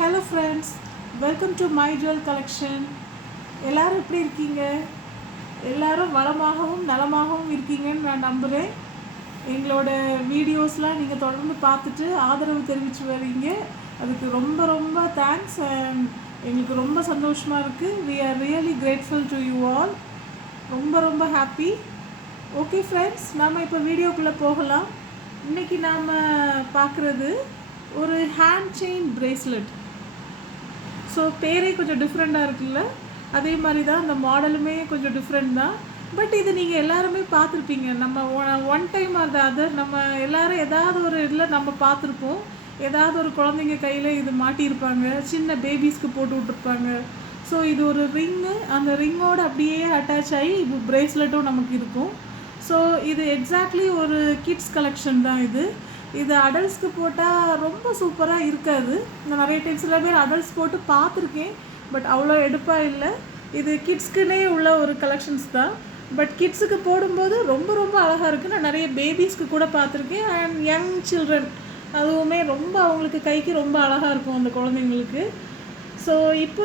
Hello friends, welcome to my jewel collection. எல்லோரும் எப்படி இருக்கீங்க? எல்லோரும் வளமாகவும் நலமாகவும் இருக்கீங்கன்னு நான் நம்புகிறேன். எங்களோட வீடியோஸ்லாம் நீங்கள் தொடர்ந்து பார்த்துட்டு ஆதரவு தெரிவித்து வரீங்க. அதுக்கு ரொம்ப ரொம்ப தேங்க்ஸ். அண்ட் எங்களுக்கு ரொம்ப சந்தோஷமாக இருக்குது. We are really grateful to you all. ரொம்ப ரொம்ப ஹாப்பி. ஓகே ஃப்ரெண்ட்ஸ், நாம் இப்போ வீடியோக்குள்ளே போகலாம். இன்றைக்கி நாம் பார்க்குறது ஒரு ஹேண்ட் செயின் பிரேஸ்லெட். ஸோ பேரே கொஞ்சம் டிஃப்ரெண்ட்டாக இருக்குல்ல, அதே மாதிரி தான் அந்த மாடலுமே கொஞ்சம் டிஃப்ரெண்ட் தான். பட் இது நீங்கள் எல்லாருமே பார்த்துருப்பீங்க. நம்ம one time R the other நம்ம எல்லோரும் ஏதாவது ஒரு இதில் நம்ம பார்த்துருப்போம். ஏதாவது ஒரு குழந்தைங்க கையில் இது மாட்டியிருப்பாங்க, சின்ன பேபிஸ்க்கு போட்டு விட்ருப்பாங்க. ஸோ இது ஒரு ரிங்கு, அந்த ரிங்கோடு அப்படியே அட்டாச் ஆகி இப்போ பிரேஸ்லெட்டும் நமக்கு இருக்கும். ஸோ இது எக்ஸாக்ட்லி ஒரு கிட்ஸ் கலெக்ஷன் தான் இது. இது அடல்ட்ஸ்க்கு போட்டால் ரொம்ப சூப்பராக இருக்காது. நான் நிறைய டைம் சில பேர் அடல்ட்ஸ் போட்டு பார்த்துருக்கேன், பட் அவ்வளோ எடுப்பாக இல்லை. இது கிட்ஸ்க்குன்னே உள்ள ஒரு கலெக்ஷன்ஸ் தான். பட் கிட்ஸுக்கு போடும்போது ரொம்ப ரொம்ப அழகாக இருக்குது. நான் நிறைய பேபிஸ்க்கு கூட பார்த்துருக்கேன். அண்ட் யங் சில்ட்ரன் அதுவுமே ரொம்ப அவங்களுக்கு கைக்கு ரொம்ப அழகாக இருக்கும் அந்த குழந்தைங்களுக்கு. ஸோ இப்போ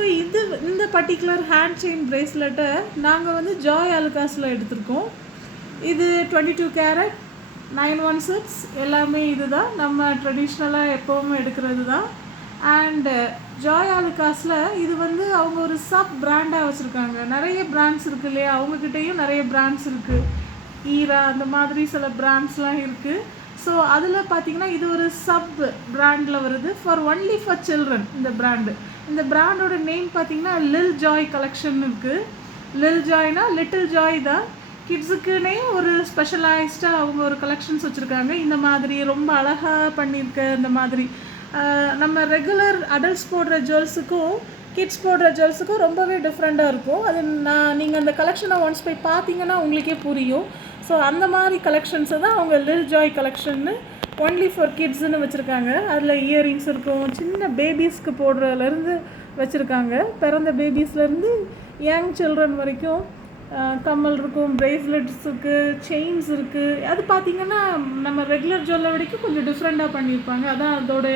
இந்த பர்டிகுலர் ஹேண்ட் செயின் பிரேஸ்லெட்டை நாங்கள் வந்து ஜாய் அலுகாஸில் எடுத்திருக்கோம். இது 22 கேரட் 916 எல்லாமே இது தான் நம்ம ட்ரெடிஷ்னலாக எப்போவுமே எடுக்கிறது தான். அண்டு ஜாய் அலுகாஸில் இது வந்து அவங்க ஒரு சப் பிராண்டாக வச்சுருக்காங்க. நிறைய பிராண்ட்ஸ் இருக்குது இல்லையா, அவங்கக்கிட்டேயும் நிறைய பிராண்ட்ஸ் இருக்குது. ஈரா அந்த மாதிரி சில பிராண்ட்ஸ்லாம் இருக்குது. ஸோ அதில் பார்த்திங்கன்னா இது ஒரு சப் பிராண்டில் வருது. Only for children. இந்த பிராண்டோட நேம் பார்த்திங்கன்னா லில் ஜாய் கலெக்ஷன் இருக்குது. லில் ஜாய்னா லிட்டில் ஜாய் தான். கிட்ஸுக்குன்னே ஒரு ஸ்பெஷலைஸ்டாக அவங்க ஒரு கலெக்ஷன்ஸ் வச்சுருக்காங்க. இந்த மாதிரி ரொம்ப அழகாக பண்ணியிருக்க இந்த மாதிரி நம்ம ரெகுலர் அடல்ட்ஸ் போடுற ஜுவல்ஸுக்கும் கிட்ஸ் போடுற ஜுவல்ஸுக்கும் ரொம்பவே டிஃப்ரெண்ட்டாக இருக்கும். அது நீங்கள் அந்த கலெக்ஷனை ஒன்ஸ் போய் பார்த்தீங்கன்னா உங்களுக்கே புரியும். ஸோ அந்த மாதிரி கலெக்ஷன்ஸை தான் அவங்க லில் ஜாய் கலெக்ஷன்னு ஒன்லி ஃபார் கிட்ஸுன்னு வச்சுருக்காங்க. அதில் இயரிங்ஸ் இருக்கும், சின்ன பேபிஸ்க்கு போடுறதுலேருந்து வச்சுருக்காங்க. பிறந்த பேபிஸ்லேருந்து யங் சில்ட்ரன் வரைக்கும் கம்மல் இருக்கும், பிரேஸ்லெட்ஸ் இருக்குது, செயின்ஸ் இருக்குது. அது பார்த்திங்கன்னா நம்ம ரெகுலர் ஜுவல்லை வரைக்கும் கொஞ்சம் டிஃப்ரெண்ட்டாக பண்ணியிருப்பாங்க. அதான் அதோட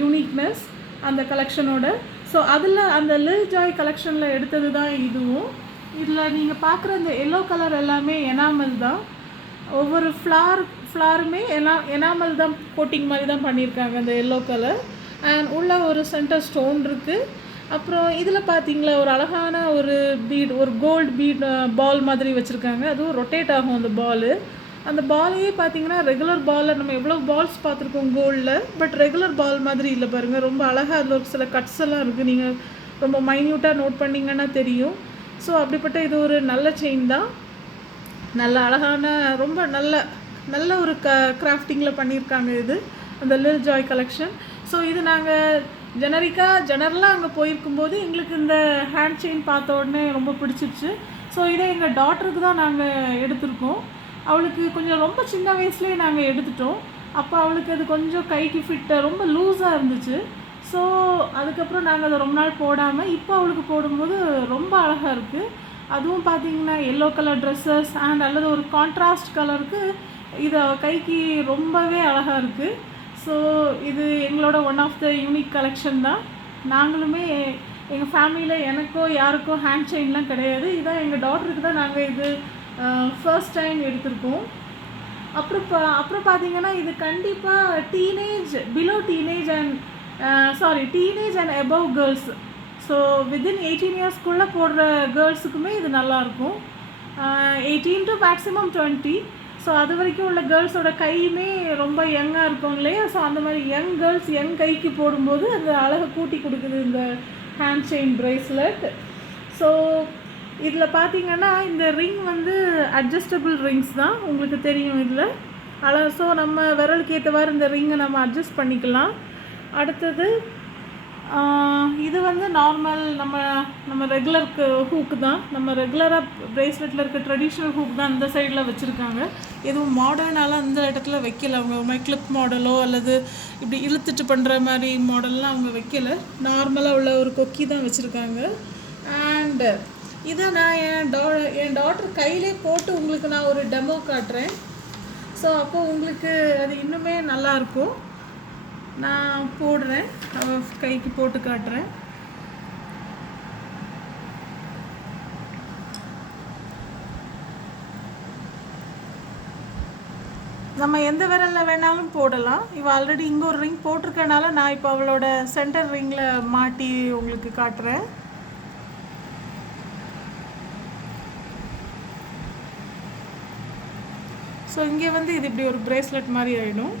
யூனிக்னஸ் அந்த கலெக்ஷனோட. ஸோ அதில் அந்த லில் ஜாய் கலெக்ஷனில் எடுத்தது தான் இதுவும். இதில் நீங்கள் பார்க்குற இந்த எல்லோ கலர் எல்லாமே எனாமல் தான். ஒவ்வொரு ஃப்ளாருமே எனாமல் தான் கோட்டிங் மாதிரி தான் பண்ணியிருக்காங்க அந்த எல்லோ கலர். அண்ட் உள்ள ஒரு சென்டர் ஸ்டோன் இருக்குது. அப்புறம் இதில் பார்த்தீங்களா ஒரு அழகான ஒரு பீட், ஒரு கோல்டு பீட் பால் மாதிரி வச்சுருக்காங்க. அதுவும் ரொட்டேட் ஆகும் அந்த பாலு. அந்த பாலையே பார்த்தீங்கன்னா ரெகுலர் பாலில் நம்ம எவ்வளோ பால்ஸ் பார்த்துருக்கோம் கோல்டில், பட் ரெகுலர் பால் மாதிரி இல்லை பாருங்கள். ரொம்ப அழகாக அதில் ஒரு சில கட்ஸ் எல்லாம் இருக்குது. நீங்கள் ரொம்ப மைன்யூட்டாக நோட் பண்ணிங்கன்னா தெரியும். ஸோ அப்படிப்பட்ட இது ஒரு நல்ல செயின் தான். நல்ல அழகான ரொம்ப நல்ல ஒரு கிராஃப்டிங்கில் பண்ணியிருக்காங்க இது அந்த லில் ஜாய் கலெக்ஷன். ஸோ இது நாங்கள் ஜெனரலாக அங்கே போயிருக்கும்போது எங்களுக்கு இந்த ஹேண்ட் செயின் பார்த்த உடனே ரொம்ப பிடிச்சிருச்சு. ஸோ இதை எங்கள் டாட்டருக்கு தான் நாங்கள் எடுத்திருக்கோம். அவளுக்கு கொஞ்சம் ரொம்ப சின்ன வயசுலேயே நாங்கள் எடுத்துட்டோம். அப்போ அவளுக்கு அது கொஞ்சம் கைக்கு ஃபிட்டாக ரொம்ப லூஸாக இருந்துச்சு. ஸோ அதுக்கப்புறம் நாங்கள் அதை ரொம்ப நாள் போடாமல் இப்போ அவளுக்கு போடும்போது ரொம்ப அழகாக இருக்குது. அதுவும் பார்த்திங்கன்னா எல்லோ கலர் ட்ரெஸ்ஸஸ் அண்ட் அல்லது ஒரு கான்ட்ராஸ்ட் கலருக்கு இது கைக்கு ரொம்பவே அழகாக இருக்குது. ஸோ இது எங்களோட one of the unique collection தான். நாங்களுமே எங்கள் ஃபேமிலியில் எனக்கோ யாருக்கோ ஹேண்ட் செயின்லாம் கிடையாது. இதான் எங்கள் டாட்டருக்கு தான் நாங்கள் இது ஃபர்ஸ்ட் டைம் எடுத்திருக்கோம். அப்புறம் பார்த்திங்கன்னா இது கண்டிப்பாக below teenage and above girls. So within 18 இயர்ஸ்க்குள்ளே போடுற கேர்ள்ஸுக்குமே இது நல்லாயிருக்கும். 18 to மேக்ஸிமம் 20. ஸோ அது வரைக்கும் உள்ள கேர்ள்ஸோட கையுமே ரொம்ப யங்காக இருக்கும் இல்லையா. ஸோ அந்த மாதிரி யங் கேர்ள்ஸ் யங் கைக்கு போடும்போது அந்த அழகை கூட்டி கொடுக்குது இந்த ஹேண்ட் செயின் பிரேஸ்லெட். ஸோ இதில் பார்த்திங்கன்னா இந்த ரிங் வந்து அட்ஜஸ்டபிள் ரிங்ஸ் தான், உங்களுக்கு தெரியும் இதில். ஸோ நம்ம விரலுக்கு ஏற்றவாறு இந்த ரிங்கை நம்ம அட்ஜஸ்ட் பண்ணிக்கலாம். அடுத்தது இது வந்து நார்மல் நம்ம ரெகுலருக்கு ஹூக்கு தான். நம்ம ரெகுலராக பிரேஸ்லெட்டில் இருக்க ட்ரெடிஷ்னல் ஹூக் தான் இந்த சைடில் வச்சுருக்காங்க. எதுவும் மாடர்னாலாம் இந்த இடத்துல வைக்கல. அவங்க ஒரு மாதிரி கிளிப் மாடலோ அல்லது இப்படி இழுத்துட்டு பண்ணுற மாதிரி மாடல்லாம் அவங்க வைக்கலை. நார்மலாக உள்ள ஒரு கொக்கி தான் வச்சுருக்காங்க. அண்டு இதை நான் என் டாட்டர் கையிலே போட்டு உங்களுக்கு நான் ஒரு டெமோ காட்டுறேன். ஸோ அப்போது உங்களுக்கு அது இன்னுமே நல்லாயிருக்கும். நான் போடுறேன், கைக்கு போட்டு காட்டுறேன். நம்ம எந்த விரலில் வேணாலும் போடலாம். இவள் ஆல்ரெடி இங்கே ஒரு ரிங் போட்டிருக்கனால நான் இப்போ அவளோட சென்டர் ரிங்கில் மாட்டி உங்களுக்கு காட்டுறேன். ஸோ இங்கே வந்து இது இப்படி ஒரு பிரேஸ்லெட் மாதிரி ஆகிடும்.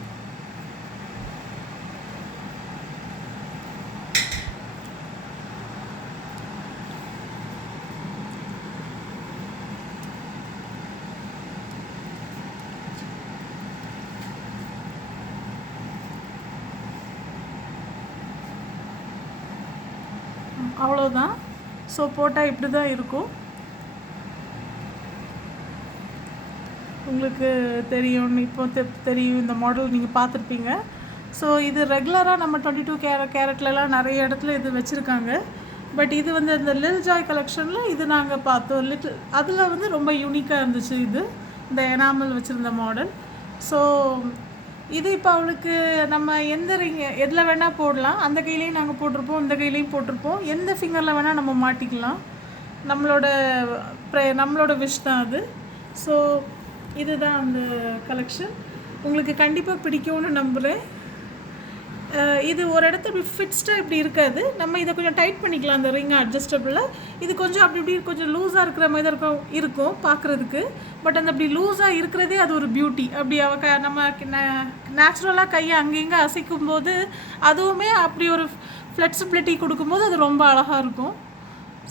அவ்வளோதான். ஸோ போட்டால் இப்படி தான் இருக்கும். உங்களுக்கு தெரியும், இப்போ தெரியும், இந்த மாடல் நீங்கள் பார்த்துருப்பீங்க. ஸோ இது ரெகுலராக நம்ம 22 கேரட்லலாம் நிறைய இடத்துல இது வச்சுருக்காங்க. பட் இது வந்து இந்த லில் ஜாய் கலெக்ஷனில் இது நாங்கள் பார்த்தோம். அதில் வந்து ரொம்ப யூனிக்காக இருந்துச்சு இது, இந்த எனாமல் வச்சுருந்த மாடல். ஸோ இது இப்போ அவளுக்கு நம்ம எந்த ரிங் எதில் வேணால் போடலாம். அந்த கையிலையும் நாங்கள் போட்டிருப்போம், இந்த கையிலையும் போட்டிருப்போம். எந்த ஃபிங்கரில் வேணால் நம்ம மாட்டிக்கலாம். நம்மளோட விஷ் தான் அது. ஸோ இதுதான் அந்த கலெக்ஷன். உங்களுக்கு கண்டிப்பாக பிடிக்கும்னு நம்புகிறேன். இது ஒரு இடத்துல இப்படி ஃபிக்ஸ்டாக இப்படி இருக்காது. நம்ம இதை கொஞ்சம் டைட் பண்ணிக்கலாம், அந்த ரிங் அட்ஜஸ்டபிளில். இது கொஞ்சம் அப்படி இப்படி கொஞ்சம் லூஸாக இருக்கிற மாதிரி தான் இருக்கும் பார்க்குறதுக்கு. பட் அந்த அப்படி லூஸாக இருக்கிறதே அது ஒரு பியூட்டி. அப்படி நம்ம நேச்சுரலாக கையை அங்கங்கே அசைக்கும் போது அதுவுமே அப்படி ஒரு ஃப்ளெக்சிபிலிட்டி கொடுக்கும்போது அது ரொம்ப அழகாக இருக்கும்.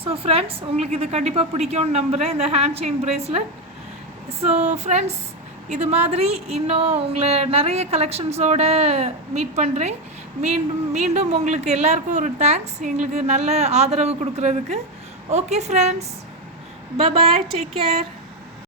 ஸோ ஃப்ரெண்ட்ஸ், உங்களுக்கு இது கண்டிப்பாக பிடிக்கும்னு நம்புகிறேன், இந்த hand chain bracelet. So friends, இது மாதிரி இன்னும் உங்களை நிறைய கலெக்ஷன்ஸோடு மீட் பண்ணுறேன். மீண்டும் உங்களுக்கு எல்லாருக்கும் ஒரு தேங்க்ஸ், எங்களுக்கு நல்ல ஆதரவு கொடுக்குறதுக்கு. Okay friends, bye bye, take care.